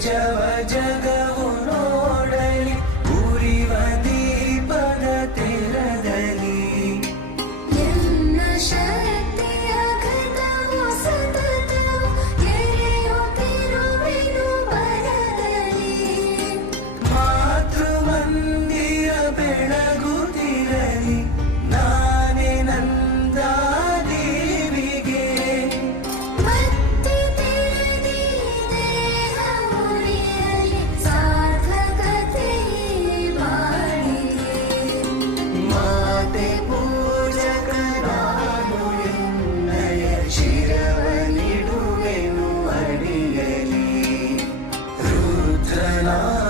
ನಿಜವ ಜಗವು ಉರಿವ ದೀಪದ ತೆರದಲ್ಲಿ ಎನ್ನ ಶಕ್ತಿಯ ಕಥವು ಸತತವು ಎರೆಯುತ್ತಿರುವೆನು ಬರದಲ್ಲಿ ಮಾತೃ ಮಂದಿರ and I